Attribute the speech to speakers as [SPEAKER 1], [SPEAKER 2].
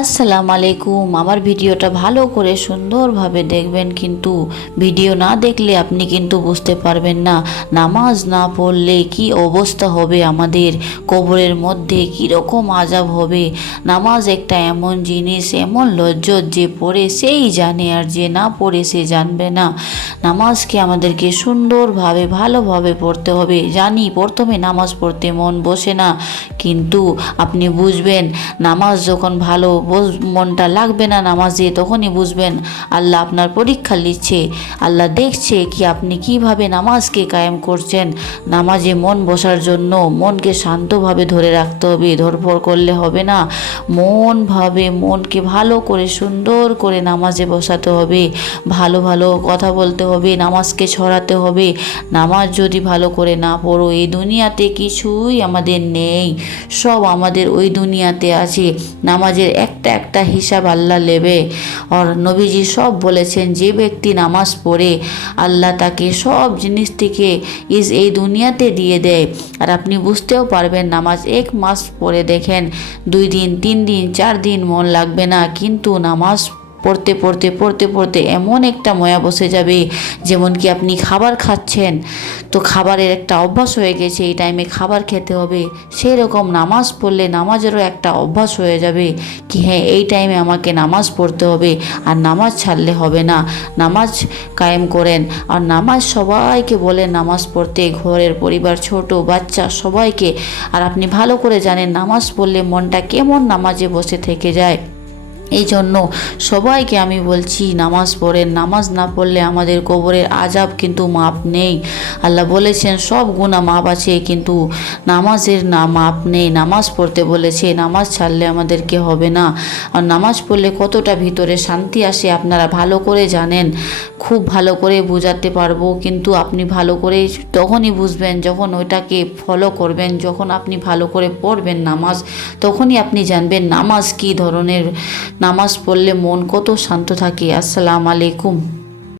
[SPEAKER 1] আসসালামু আলাইকুম আমার ভিডিওটা ভালো করে সুন্দরভাবে দেখবেন, কিন্তু ভিডিও না দেখলে আপনি কিন্তু বুঝতে পারবেন না, নামাজ না পড়লে কি অবস্থা হবে আমাদের, কবরের মধ্যে কীরকম আজাব হবে। নামাজ একটা এমন জিনিস, এমন লজ্জত যে পড়ে সেই জানে আর যে না পড়ে সে জানবে না। নামাজকে আমাদেরকে সুন্দরভাবে, ভালোভাবে পড়তে হবে। জানি প্রথমে নামাজ পড়তে মন বসে না, কিন্তু আপনি বুঝবেন, নামাজ যখন ভালো মনটা লাগবে না নামাজে, তখনই বুঝবেন আল্লাহ আপনার পরীক্ষা নিচ্ছে, আল্লাহ দেখছে কি আপনি কীভাবে নামাজকে কায়েম করছেন। নামাজে মন বসার জন্য মনকে শান্তভাবে ধরে রাখতে হবে ধরপড় করলে হবে না। মনভাবে মনকে ভালো করে, সুন্দর করে নামাজে বসাতে হবে, ভালো ভালো কথা বলতে হবে, নামাজকে ছড়াতে হবে। নামাজ যদি ভালো করে না পড়ো, এই দুনিয়াতে কিছুই আমাদের নেই, সব আমাদের ওই দুনিয়াতে আছে। নামাজের একটা একটা হিসাব আল্লাহ নেবে। আর নবীজি সব বলেছেন, যে ব্যক্তি নামাজ পড়ে, আল্লাহ তাকে সব জিনিস থেকে ইস এই দুনিয়াতে দিয়ে দেয়। আর আপনি বুঝতেও পারবেন, নামাজ এক মাস পরে দেখেন, দুই দিন, তিন দিন, চার দিন মন লাগবে না। কিন্তু নামাজ পড়তে পড়তে পড়তে পড়তে এমন একটা ময়া বসে যাবে, যেমন কি আপনি খাবার খাচ্ছেন। তো খাবারের একটা অভ্যাস হয়ে গেছে, এই টাইমে খাবার খেতে হবে। সেই রকম নামাজ পড়লে নামাজেরও একটা অভ্যাস হয়ে যাবে কি হ্যাঁ এই টাইমে আমাকে নামাজ পড়তে হবে, আর নামাজ ছাড়লে হবে না। নামাজ কায়েম করেন, আর নামাজ সবাইকে বলেন নামাজ পড়তে, ঘরের পরিবার, ছোট, বাচ্চা সবাইকে। আর আপনি ভালো করে জানেন নামাজ পড়লে মনটা কেমন নামাজে বসে থেকে যায়। এই জন্য সবাইকে আমি বলছি, নামাজ পড়েন। নামাজ না পড়লে আমাদের কবরের আজাব কিন্তু মাপ নেই। আল্লাহ বলেছেন, সব গুণা মাপ আছে, কিন্তু নামাজের না মাপ নেই। নামাজ পড়তে বলেছে, নামাজ ছাড়লে আমাদেরকে হবে না। আর নামাজ পড়লে কতটা ভিতরে শান্তি আসে আপনারা ভালো করে জানেন। খুব ভালো করে বোঝাতে পারব, কিন্তু আপনি ভালো করে তখনই বুঝবেন যখন ওইটাকে ফলো করবেন। যখন আপনি ভালো করে পড়বেন নামাজ, তখনই আপনি জানবেন নামাজ কী ধরনের নামাজ পড়লে মন কত শান্ত থাকে। আসসালামু আলাইকুম।